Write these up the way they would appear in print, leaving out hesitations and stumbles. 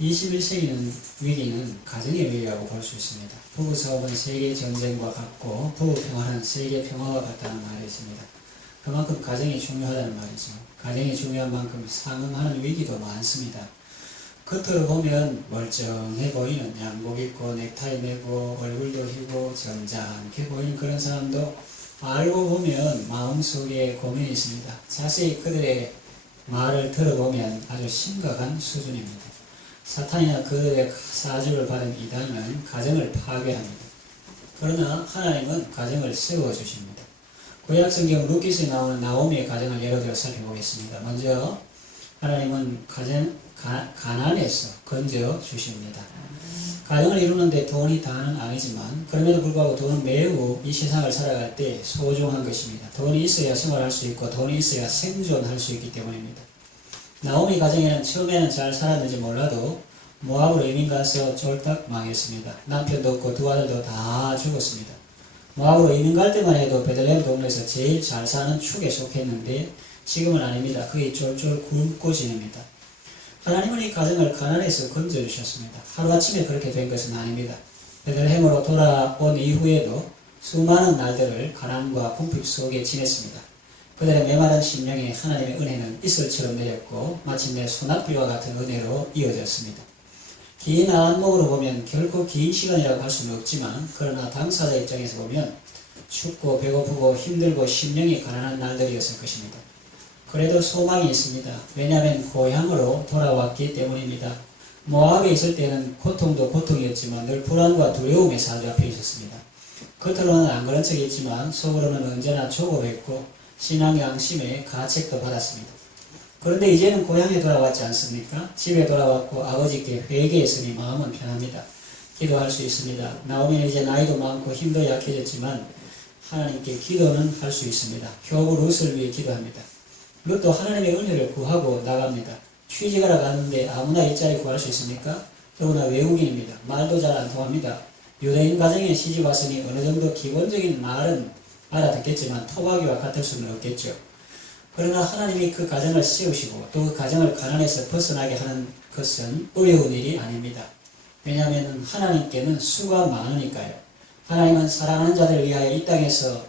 21세기는 위기는 가정의 위기라고 볼 수 있습니다. 부부싸움은 세계 전쟁과 같고 부부 평화는 세계 평화와 같다는 말이 있습니다. 그만큼 가정이 중요하다는 말이죠. 가정이 중요한 만큼 상응하는 위기도 많습니다. 겉으로 보면 멀쩡해 보이는 양복 입고 넥타이 매고 얼굴도 희고 점잖게 보이는 그런 사람도 알고 보면 마음속에 고민이 있습니다. 자세히 그들의 말을 들어보면 아주 심각한 수준입니다. 사탄이나 그들의 사주를 받은 이단은 가정을 파괴합니다. 그러나 하나님은 가정을 세워주십니다. 구약성경 룻기서에 나오는 나오미의 가정을 예로 들어 살펴보겠습니다. 먼저 하나님은 가난에서 건져 주십니다. 가정을 이루는데 돈이 다는 아니지만 그럼에도 불구하고 돈은 매우 이 세상을 살아갈 때 소중한 것입니다. 돈이 있어야 생활할 수 있고 돈이 있어야 생존할 수 있기 때문입니다. 나오미 가정에는 처음에는 잘 살았는지 몰라도 모압으로 이민 가서 쫄딱 망했습니다. 남편도 없고 두 아들도 다 죽었습니다. 모압으로 이민 갈 때만 해도 베들레헴 동네에서 제일 잘 사는 축에 속했는데 지금은 아닙니다. 거의 쫄쫄 굶고 지냅니다. 하나님은 이 가정을 가난에서 건져주셨습니다. 하루아침에 그렇게 된 것은 아닙니다. 베들레헴으로 돌아온 이후에도 수많은 날들을 가난과 궁핍 속에 지냈습니다. 그들의 메마른 심령에 하나님의 은혜는 이슬처럼 내렸고 마침내 소낙비와 같은 은혜로 이어졌습니다. 긴 안목으로 보면 결코 긴 시간이라고 할 수는 없지만 그러나 당사자 입장에서 보면 춥고 배고프고 힘들고 심령이 가난한 날들이었을 것입니다. 그래도 소망이 있습니다. 왜냐하면 고향으로 돌아왔기 때문입니다. 모압에 있을 때는 고통도 고통이었지만 늘 불안과 두려움에 사로잡혀 있었습니다. 겉으로는 안 그런 척했지만 속으로는 언제나 조급했고 신앙 양심에 가책도 받았습니다. 그런데 이제는 고향에 돌아왔지 않습니까? 집에 돌아왔고 아버지께 회개했으니 마음은 편합니다. 기도할 수 있습니다. 나오미는 이제 나이도 많고 힘도 약해졌지만 하나님께 기도는 할 수 있습니다. 효부 룻을 위해 기도합니다. 룻도 하나님의 은혜를 구하고 나갑니다. 취직하러 가는데 아무나 일자리 구할 수 있습니까? 더구나 외국인입니다. 말도 잘 안 통합니다. 유대인 가정에 시집 왔으니 어느 정도 기본적인 말은 알아듣겠지만 토박이와 같을 수는 없겠죠. 그러나 하나님이 그 가정을 세우시고 또 그 가정을 가난에서 벗어나게 하는 것은 어려운 일이 아닙니다. 왜냐하면 하나님께는 수가 많으니까요. 하나님은 사랑하는 자들을 위하여 이 땅에서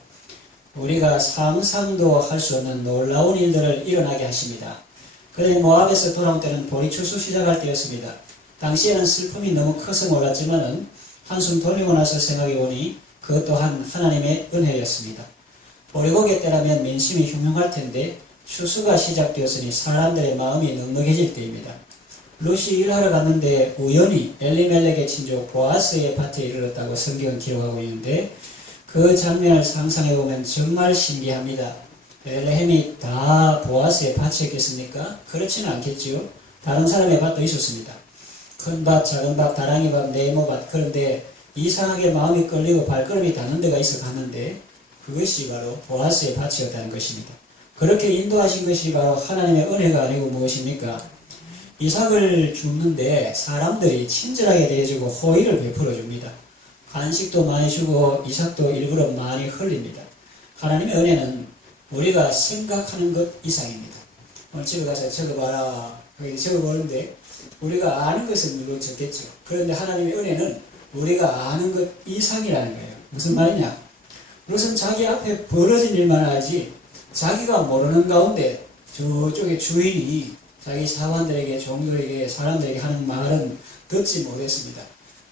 우리가 상상도 할 수 없는 놀라운 일들을 일어나게 하십니다. 그들이 모압에서 돌아온 때는 보리추수 시작할 때였습니다. 당시에는 슬픔이 너무 커서 몰랐지만은 한숨 돌리고 나서 생각해 보니 그것 또한 하나님의 은혜였습니다. 보리고개 때라면 민심이 흉흉할 텐데 추수가 시작되었으니 사람들의 마음이 넉넉해질 때입니다. 룻이 일하러 갔는데 우연히 엘리멜렉의 친족 보아스의 밭에 이르렀다고 성경은 기록하고 있는데 그 장면을 상상해보면 정말 신기합니다. 베들레헴이 다 보아스의 밭이었겠습니까? 그렇지는 않겠지요. 다른 사람의 밭도 있었습니다. 큰 밭, 작은 밭, 다랑이 밭, 네모밭. 그런데 이상하게 마음이 끌리고 발걸음이 닿는 데가 있어 갔는데 그것이 바로 보아스의 밭이었다는 것입니다. 그렇게 인도하신 것이 바로 하나님의 은혜가 아니고 무엇입니까? 이삭을 줍는데 사람들이 친절하게 대해주고 호의를 베풀어 줍니다. 간식도 많이 주고 이삭도 일부러 많이 흘립니다. 하나님의 은혜는 우리가 생각하는 것 이상입니다. 오늘 집에 가서 적어봐라. 거기 적어보는데 우리가 아는 것은 물론 적겠죠. 그런데 하나님의 은혜는 우리가 아는 것 이상이라는 거예요. 무슨 말이냐? 룻은 자기 앞에 벌어진 일만 알지 자기가 모르는 가운데 저쪽에 주인이 자기 사관들에게 종들에게 사람들에게 하는 말은 듣지 못했습니다.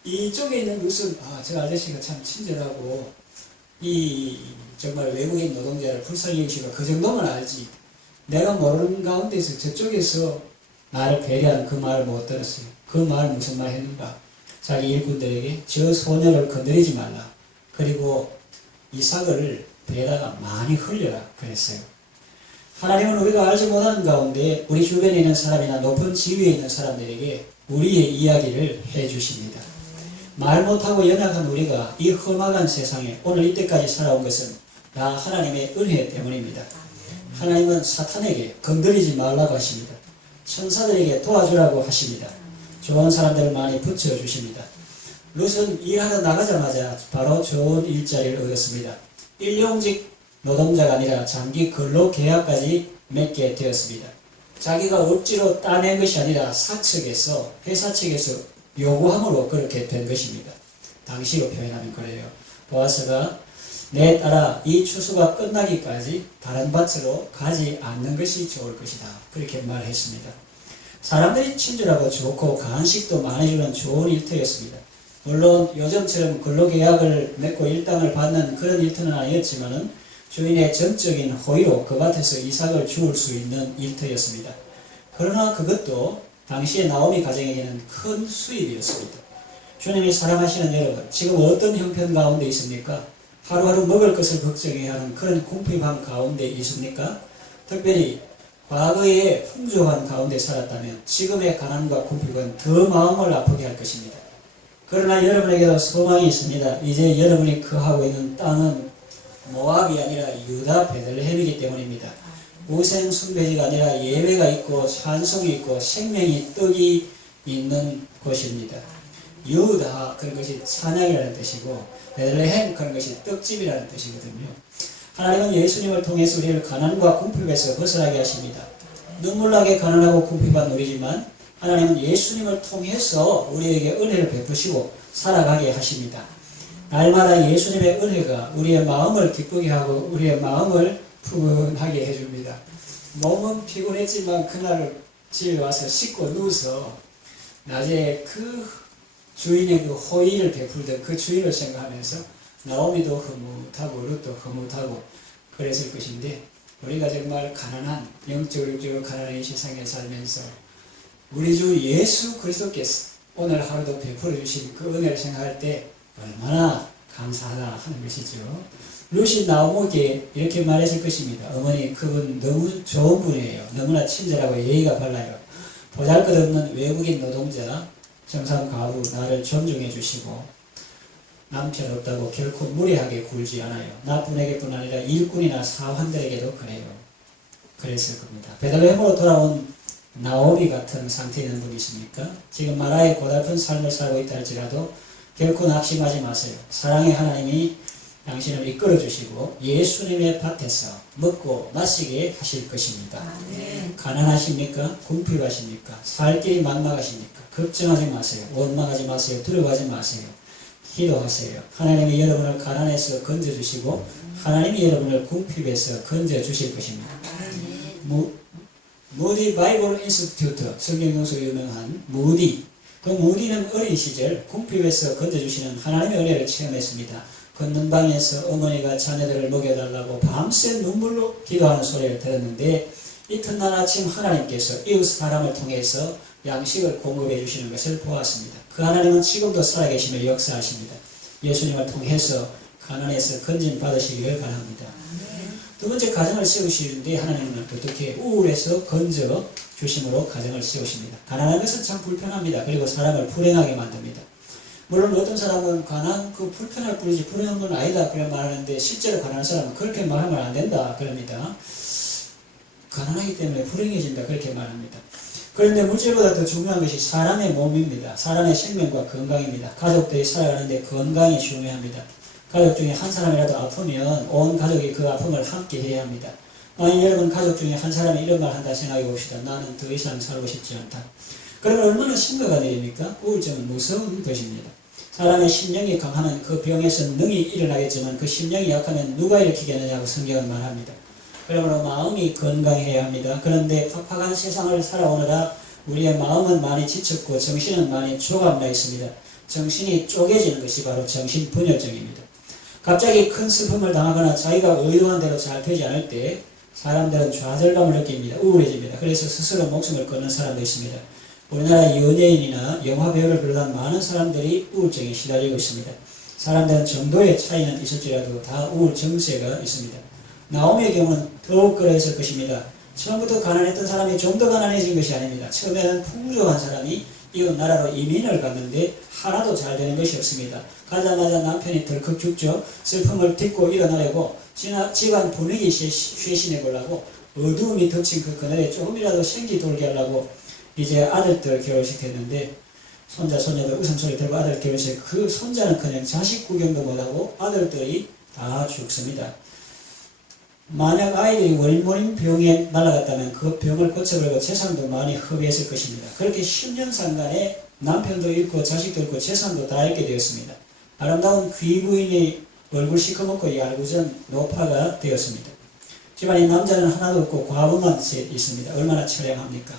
이쪽에 있는 룻은 저 아저씨가 참 친절하고 이 정말 외국인 노동자를 불쌍히 여기시고 그 정도만 알지 내가 모르는 가운데서 저쪽에서 나를 배려하는 그 말을 못 들었어요. 그 말 무슨 말 했는가? 자기 일꾼들에게 저 소녀를 건드리지 말라. 그리고 이삭을 배에다가 많이 흘려라 그랬어요. 하나님은 우리가 알지 못하는 가운데 우리 주변에 있는 사람이나 높은 지위에 있는 사람들에게 우리의 이야기를 해주십니다. 말 못하고 연약한 우리가 이 험악한 세상에 오늘 이때까지 살아온 것은 다 하나님의 은혜 때문입니다. 하나님은 사탄에게 건드리지 말라고 하십니다. 천사들에게 도와주라고 하십니다. 좋은 사람들을 많이 붙여주십니다. 룻은 일하러 나가자마자 바로 좋은 일자리를 얻었습니다. 일용직 노동자가 아니라 장기 근로 계약까지 맺게 되었습니다. 자기가 억지로 따낸 것이 아니라 사측에서, 회사 측에서 요구함으로 그렇게 된 것입니다. 당시로 표현하면 그래요. 보아스가 내 딸아 이 추수가 끝나기까지 다른 밭으로 가지 않는 것이 좋을 것이다. 그렇게 말했습니다. 사람들이 친절하고 좋고 간식도 많이 주는 좋은 일터였습니다. 물론 요즘처럼 근로계약을 맺고 일당을 받는 그런 일터는 아니었지만은 주인의 전적인 호의로 그 밭에서 이삭을 주울 수 있는 일터였습니다. 그러나 그것도 당시의 나오미 가정에게는 큰 수입이었습니다. 주님이 사랑하시는 여러분, 지금 어떤 형편 가운데 있습니까? 하루하루 먹을 것을 걱정해야 하는 그런 궁핍함 가운데 있습니까? 특별히 과거에 풍족한 가운데 살았다면 지금의 가난과 궁핍은 더 마음을 아프게 할 것입니다. 그러나 여러분에게도 소망이 있습니다. 이제 여러분이 거하고 있는 땅은 모압이 아니라 유다 베들레헴이기 때문입니다. 우생 숭배지가 아니라 예배가 있고 찬송이 있고 생명이 떡이 있는 곳입니다. 유다 그런 것이 찬양이라는 뜻이고 베들레헴 그런 것이 떡집이라는 뜻이거든요. 하나님은 예수님을 통해서 우리를 가난과 궁핍에서 벗어나게 하십니다. 눈물나게 가난하고 궁핍한 우리지만 하나님은 예수님을 통해서 우리에게 은혜를 베푸시고 살아가게 하십니다. 날마다 예수님의 은혜가 우리의 마음을 기쁘게 하고 우리의 마음을 푸근하게 해줍니다. 몸은 피곤했지만 그날 집에 와서 씻고 누워서 낮에 그 주인의 그 호의를 베풀던 그 주인을 생각하면서 나오미도 흐뭇하고 룻도 흐뭇하고 그랬을 것인데 우리가 정말 가난한 영적으로 가난한 이 세상에 살면서 우리 주 예수 그리스도께서 오늘 하루도 베풀어 주신 그 은혜를 생각할 때 얼마나 감사하다 하는 것이죠. 룻이 나오미에게 이렇게 말했을 것입니다. 어머니 그분 너무 좋은 분이에요. 너무나 친절하고 예의가 발라요. 보잘것없는 외국인 노동자 정상 가부 나를 존중해 주시고 남편 없다고 결코 무례하게 굴지 않아요. 나뿐에게뿐 아니라 일꾼이나 사환들에게도 그래요. 그랬을 겁니다. 베들레헴으로 돌아온 나오미 같은 상태에 있는 분이 있습니까? 지금 마라의 고달픈 삶을 살고 있다 할지라도 결코 낙심하지 마세요. 사랑의 하나님이 당신을 이끌어 주시고 예수님의 밭에서 먹고 마시게 하실 것입니다. 가난하십니까? 궁핍하십니까? 살 길이 막막하십니까? 걱정하지 마세요. 원망하지 마세요. 두려워하지 마세요. 기도하세요. 하나님이 여러분을 가난에서 건져주시고 하나님이 여러분을 궁핍에서 건져주실 것입니다. 무디 바이블 인스티튜트 성경연수 유명한 무디 그 무디는 어린 시절 궁핍에서 건져주시는 하나님의 은혜를 체험했습니다. 걷는 방에서 어머니가 자녀들을 먹여달라고 밤새 눈물로 기도하는 소리를 들었는데 이튿날 아침 하나님께서 이웃 사람을 통해서 양식을 공급해 주시는 것을 보았습니다. 그 하나님은 지금도 살아계시며 역사하십니다. 예수님을 통해서 가난에서 건진 받으시기를 바랍니다. 두 번째 가정을 세우시는데 하나님은 어떻게 우울에서 건져 주심으로 가정을 세우십니다. 가난한 것은 참 불편합니다. 그리고 사람을 불행하게 만듭니다. 물론 어떤 사람은 가난 그 불편할 뿐이지 불행한 건 아니다 그런 말하는데 실제로 가난한 사람은 그렇게 말하면 안 된다 그럽니다. 가난하기 때문에 불행해진다 그렇게 말합니다. 그런데 물질보다 더 중요한 것이 사람의 몸입니다. 사람의 생명과 건강입니다. 가족들이 살아가는데 건강이 중요합니다. 가족 중에 한 사람이라도 아프면 온 가족이 그 아픔을 함께 해야 합니다. 만약 여러분 가족 중에 한 사람이 이런 말 한다 생각해 봅시다. 나는 더 이상 살고 싶지 않다. 그러면 얼마나 심각한 일입니까? 우울증은 무서운 것입니다. 사람의 심령이 강하면 그 병에서 능히 일어나겠지만 그 심령이 약하면 누가 일으키겠느냐고 성경은 말합니다. 그러므로 마음이 건강해야 합니다. 그런데 팍팍한 세상을 살아오느라 우리의 마음은 많이 지쳤고 정신은 많이 조각나 있습니다. 정신이 쪼개지는 것이 바로 정신분열증입니다. 갑자기 큰 슬픔을 당하거나 자기가 의도한 대로 잘 되지 않을 때 사람들은 좌절감을 느낍니다. 우울해집니다. 그래서 스스로 목숨을 끊는 사람도 있습니다. 우리나라 연예인이나 영화 배우를 비롯한 많은 사람들이 우울증에 시달리고 있습니다. 사람들은 정도의 차이는 있을지라도 다 우울 증세가 있습니다. 나오미의 경우는 더욱 그러했을 것입니다. 처음부터 가난했던 사람이 좀 더 가난해진 것이 아닙니다. 처음에는 풍족한 사람이 이웃 나라로 이민을 갔는데 하나도 잘 되는 것이 없습니다. 가자마자 남편이 덜컥 죽죠. 슬픔을 딛고 일어나려고 집안 분위기 쇄신해 보려고 어두움이 덮친 그 그늘에 조금이라도 생기 돌게 하려고 이제 아들들 결혼시켰는데 손자 손녀들 웃음소리 들고 아들 결혼식 그 손자는 그냥 자식 구경도 못하고 아들들이 다 죽습니다. 만약 아이들이 원인 병에 날아갔다면 그 병을 고쳐버리고 재산도 많이 허비했을 것입니다. 그렇게 10년 상간에 남편도 잃고 자식도 잃고 재산도 다 잃게 되었습니다. 아름다운 귀부인의 얼굴 시커멓고 이 알구전 노파가 되었습니다. 집안에 남자는 하나도 없고 과부만 있습니다. 얼마나 처량합니까?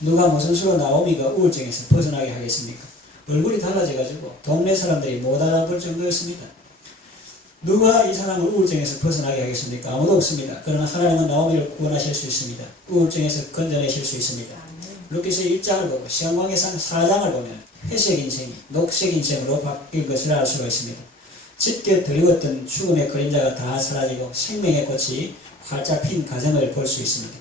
누가 무슨 수로 나오미가 우울증에서 벗어나게 하겠습니까? 얼굴이 달라져가지고 동네 사람들이 못 알아볼 정도였습니다. 누가 이 사람을 우울증에서 벗어나게 하겠습니까? 아무도 없습니다. 그러나 하나님은 나오미를 구원하실 수 있습니다. 우울증에서 건져내실 수 있습니다. 루키스 1장을 보고 시험광의상 4장을 보면 회색 인생이 녹색 인생으로 바뀔 것을 알 수가 있습니다. 짙게 드리웠던 죽음의 그림자가 다 사라지고 생명의 꽃이 활짝 핀 가정을 볼 수 있습니다.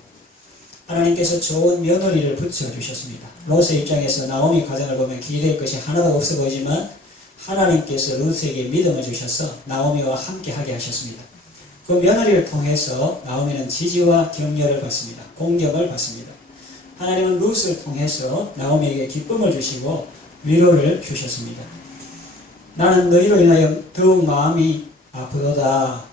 하나님께서 좋은 며느리를 붙여주셨습니다. 롯의 입장에서 나오미 가정을 보면 기대할 것이 하나도 없어 보이지만 하나님께서 롯에게 믿음을 주셔서 나오미와 함께 하게 하셨습니다. 그 며느리를 통해서 나오미는 지지와 격려를 받습니다. 공경을 받습니다. 하나님은 롯을 통해서 나오미에게 기쁨을 주시고 위로를 주셨습니다. 나는 너희로 인하여 더욱 마음이 아프도다.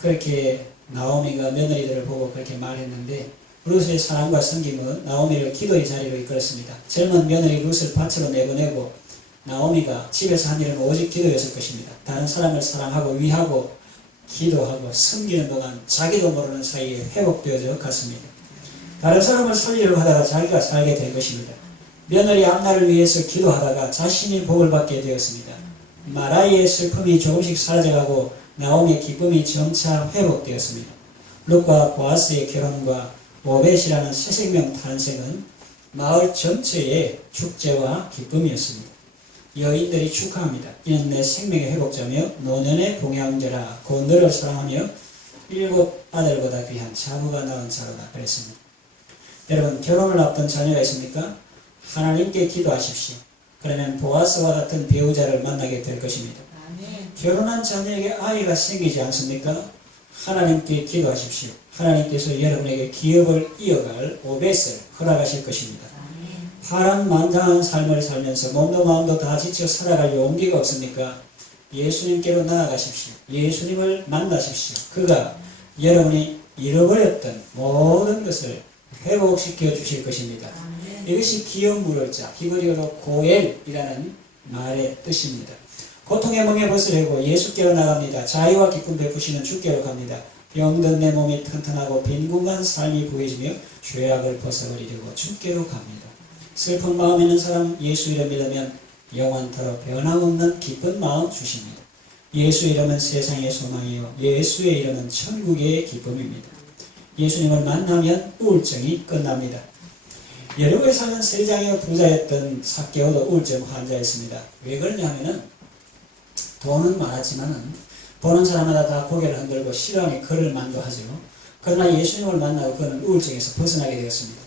그렇게 나오미가 며느리들을 보고 그렇게 말했는데 롯의 사랑과 섬김은 나오미를 기도의 자리로 이끌었습니다. 젊은 며느리 롯을 밭으로 내보내고 나오미가 집에서 한 일은 오직 기도였을 것입니다. 다른 사람을 사랑하고 위하고 기도하고 섬기는 동안 자기도 모르는 사이에 회복되어져 갔습니다. 다른 사람을 살리려고 하다가 자기가 살게 된 것입니다. 며느리 앞날을 위해서 기도하다가 자신이 복을 받게 되었습니다. 마라이의 슬픔이 조금씩 사라져가고 나오미의 기쁨이 점차 회복되었습니다. 룻과 보아스의 결혼과 오벳이라는 새 생명 탄생은 마을 전체의 축제와 기쁨이었습니다. 여인들이 축하합니다. 이는 내 생명의 회복자며 노년의 봉양자라 곧 너를 사랑하며 7 아들보다 귀한 자부가 낳은 자로다 그랬습니다. 여러분 결혼을 앞둔 자녀가 있습니까? 하나님께 기도하십시오. 그러면 보아스와 같은 배우자를 만나게 될 것입니다. 아멘. 결혼한 자녀에게 아이가 생기지 않습니까? 하나님께 기도하십시오. 하나님께서 여러분에게 기업을 이어갈 오벳을 허락하실 것입니다. 아멘. 파란만장한 삶을 살면서 몸도 마음도 다 지쳐 살아갈 용기가 없습니까? 예수님께로 나아가십시오. 예수님을 만나십시오. 그가 여러분이 잃어버렸던 모든 것을 회복시켜 주실 것입니다. 이것이 기업 물을 자, 히브리어로 고엘이라는 말의 뜻입니다. 고통의 멍에 벗으려고 예수께로 나갑니다. 자유와 기쁨 베푸시는 주께로 갑니다. 병든 내 몸이 튼튼하고 빈궁한 삶이 부해지며 죄악을 벗어버리려고 주께로 갑니다. 슬픈 마음 있는 사람 예수 이름 믿으면 영원토록 변함없는 기쁜 마음 주십니다. 예수 이름은 세상의 소망이요 예수의 이름은 천국의 기쁨입니다. 예수님을 만나면 우울증이 끝납니다. 여러분의 사는 세상의 부자였던 삭개오도 우울증 환자였습니다. 왜 그러냐 하면은 돈은 많았지만은 보는 사람마다 다 고개를 흔들고 싫어하니 그를 만도하죠. 그러나 예수님을 만나고 그는 우울증에서 벗어나게 되었습니다.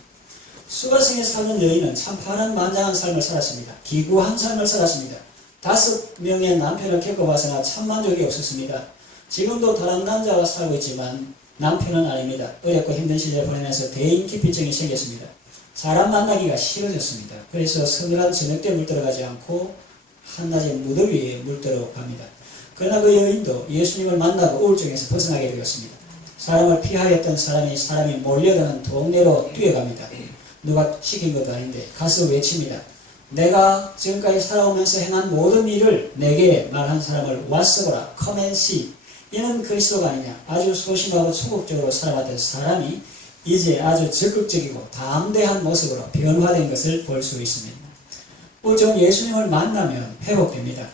수가성에 사는 여인은 참 파란만장한 삶을 살았습니다. 기구한 삶을 살았습니다. 5명의 남편을 겪어봐서나 참 만족이 없었습니다. 지금도 다른 남자와 살고 있지만 남편은 아닙니다. 어렵고 힘든 시절 보내면서 대인기피증이 생겼습니다. 사람 만나기가 싫어졌습니다. 그래서 서늘한 저녁 때 물들어가지 않고 한낮의 무더위에 물들어 갑니다. 그러나 그 여인도 예수님을 만나고 우울증에서 벗어나게 되었습니다. 사람을 피하였던 사람이 몰려드는 동네로 뛰어갑니다. 누가 시킨 것도 아닌데 가서 외칩니다. 내가 지금까지 살아오면서 행한 모든 일을 내게 말한 사람을 왔어보라. Come and see. 이는 그리스도가 아니냐. 아주 소심하고 소극적으로 살아왔던 사람이 이제 아주 적극적이고 담대한 모습으로 변화된 것을 볼 수 있습니다. 우울증은 예수님을 만나면 회복됩니다.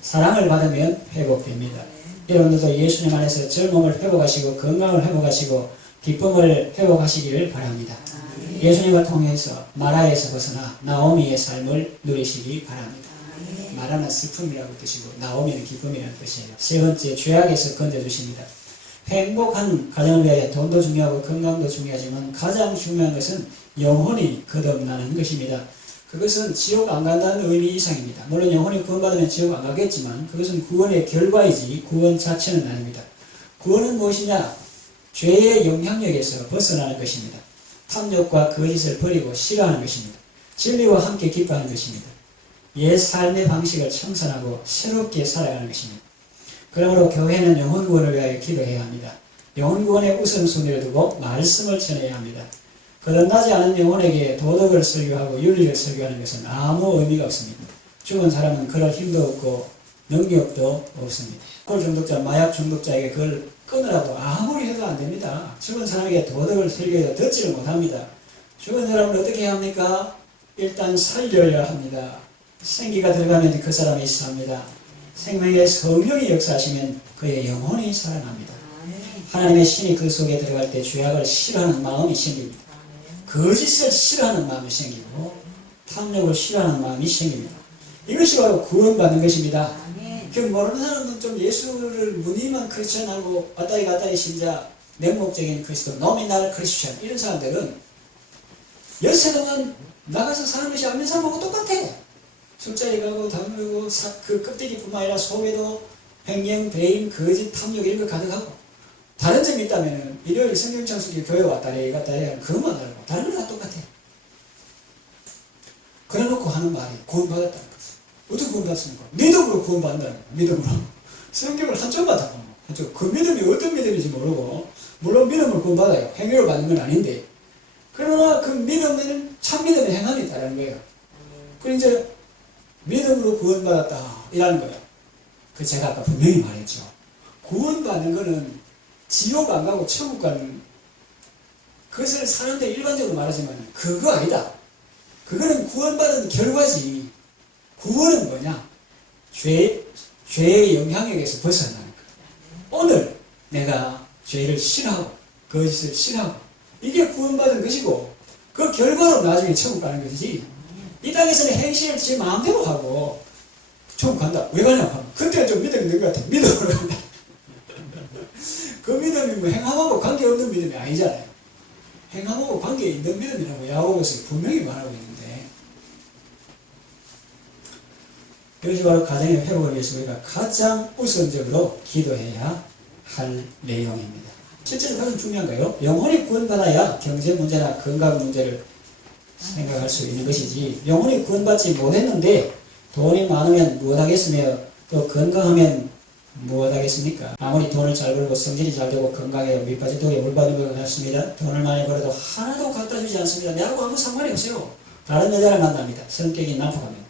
사랑을 받으면 회복됩니다. 여러분들도 예수님 안에서 젊음을 회복하시고 건강을 회복하시고 기쁨을 회복하시기를 바랍니다. 예수님을 통해서 마라에서 벗어나 나오미의 삶을 누리시기 바랍니다. 마라는 슬픔이라고 뜻이고 나오미는 기쁨이라는 뜻이에요. 세 번째, 죄악에서 건져주십니다. 행복한 가정을 위하여 돈도 중요하고 건강도 중요하지만 가장 중요한 것은 영혼이 거듭나는 것입니다. 그것은 지옥 안 간다는 의미 이상입니다. 물론 영혼이 구원받으면 지옥 안 가겠지만 그것은 구원의 결과이지 구원 자체는 아닙니다. 구원은 무엇이냐? 죄의 영향력에서 벗어나는 것입니다. 탐욕과 거짓을 버리고 싫어하는 것입니다. 진리와 함께 기뻐하는 것입니다. 옛 삶의 방식을 청산하고 새롭게 살아가는 것입니다. 그러므로 교회는 영혼 구원을 위하여 기도해야 합니다. 영혼 구원의 우선순위를 두고 말씀을 전해야 합니다. 거듭나지 않은 영혼에게 도덕을 설교하고 윤리를 설교하는 것은 아무 의미가 없습니다. 죽은 사람은 그럴 힘도 없고 능력도 없습니다. 알코올 중독자, 마약 중독자에게 그걸 끊으라고 아무리 해도 안 됩니다. 죽은 사람에게 도덕을 설교해도 듣지를 못합니다. 죽은 사람을 어떻게 해야 합니까? 일단 살려야 합니다. 생기가 들어가면 그 사람이 삽니다. 생명의 성령이 역사하시면 그의 영혼이 살아납니다. 하나님의 신이 그 속에 들어갈 때 죄악을 싫어하는 마음이 생깁니다. 거짓을 싫어하는 마음이 생기고 탐욕을 싫어하는 마음이 생깁니다. 이것이 바로 구원받는 것입니다. 그 모르는 사람은 좀 예수를 무늬만 크리스천하고 왔다리 갔다리 신자, 맹목적인 그리스도, 노미날 크리스천 이런 사람들은 열세 동안 나가서 사는 것이 안 믿는 사람하고 똑같아. 술자리 가고 담배고 그 껍데기뿐만 아니라 속에도 횡령, 배임, 거짓, 탐욕 이런 거 가득하고 다른 점이 있다면 일요일 성경 창수기 교회 왔다리 갔다리 하면 그것만 알고 다른 건 다 똑같아. 그래 놓고 하는 말이 구원받았다는 거지. 어떻게 구원받습니까? 믿음으로 구원받는다는 거야. 믿음으로. 성경을 한쪽만 다 보면 한쪽. 그 믿음이 어떤 믿음인지 모르고 물론 믿음을 구원받아요. 행위로 받는 건 아닌데 그러나 그 믿음에는 참 믿음의 행함이 있다는 거예요. 그리고 이제 믿음으로 구원받았다 이라는 거예요. 그 제가 아까 분명히 말했죠. 구원받는 거는 지옥 안 가고 천국 가는 그것을 사는데 일반적으로 말하지만 그거 아니다. 그거는 구원받은 결과지. 구원은 뭐냐? 죄의 영향력에서 벗어나는 거예요. 오늘 내가 죄를 싫어하고 거짓을 싫어하고 이게 구원받은 것이고 그 결과로 나중에 천국 가는 것이지. 이 땅에서는 행실을 제 마음대로 하고 천국 간다. 왜 가냐? 그때 좀 믿음이 있는 것 같아. 믿음으로 간다. 그 믿음이 뭐 행함하고 관계없는 믿음이 아니잖아요. 행함하고 관계 있는 믿음이라고 야고보서 분명히 말하고 있는데 이것이 바로 가정의 회복을 위해서 우리가 가장 우선적으로 기도해야 할 내용입니다. 실제로 가장 중요한 거예요. 영혼이 구원받아야 경제 문제나 건강 문제를 생각할 수 있는 것이지 영혼이 구원받지 못했는데 돈이 많으면 무엇하겠으며 또 건강하면 무엇하겠습니까? 아무리 돈을 잘 벌고 성질이 잘 되고 건강해요. 밑빠진 독에 물 받는 것 같습니다. 돈을 많이 벌어도 하나도 갖다 주지 않습니다. 내하고 아무 상관이 없어요. 다른 여자를 만납니다. 성격이 난폭합니다.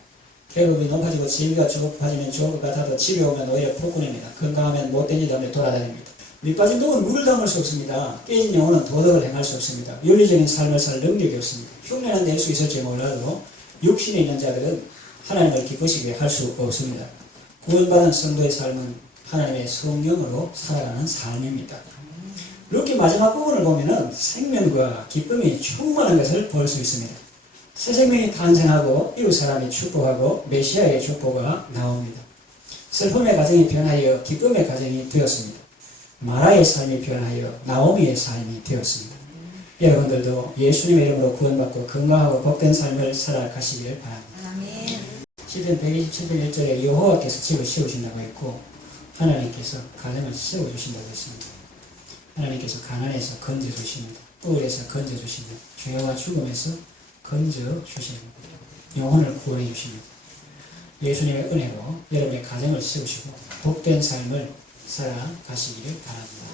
계급이 높아지고 지위가 높아지면 좋은 것 같아도 집에 오면 오히려 폭군입니다. 건강하면 못된 일 하며 돌아다닙니다. 밑빠진 독은 물을 담을 수 없습니다. 깨진 영혼은 도덕을 행할 수 없습니다. 윤리적인 삶을 살 능력이 없습니다. 흉내는 낼 수 있을지 몰라도 육신에 있는 자들은 하나님을 기쁘시게 할 수 없습니다. 구원받은 성도의 삶은 하나님의 성령으로 살아가는 삶입니다. 이렇게 마지막 부분을 보면은 생명과 기쁨이 충만한 것을 볼 수 있습니다. 새 생명이 탄생하고 이웃 사람이 축복하고 메시아의 축복가 나옵니다. 슬픔의 가정이 변하여 기쁨의 가정이 되었습니다. 마라의 삶이 변하여 나오미의 삶이 되었습니다. 여러분들도 예수님의 이름으로 구원받고 건강하고 복된 삶을 살아가시길 바랍니다. 시편 127편 1절에 여호와께서 집을 세우신다고 했고 하나님께서 가정을 세워주신다고 했습니다. 하나님께서 가난에서 건져주십니다. 뿔에서 건져주십니다. 죄와 죽음에서 건져주십니다. 영혼을 구원해 주십니다. 예수님의 은혜로 여러분의 가정을 세우시고 복된 삶을 살아가시기를 바랍니다.